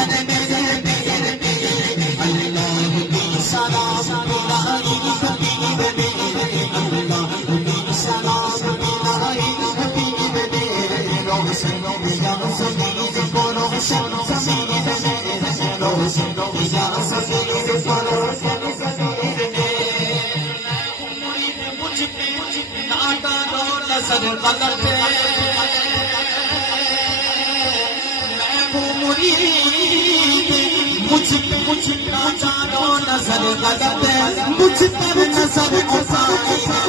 نظر میرے پیر پہ اللہ کی سلام ملائی حبیب میرے اللہ کی سلام ملائی حبیب میرے روشن یا سبیل کو روشن سبیل میرے روشن یا سبیل کو روشن سبیل میرے مجھ پہ نادان و نظر غلط ہے مجھ نادان و نظر غلط ہے مجھ پر نظر اٹھائے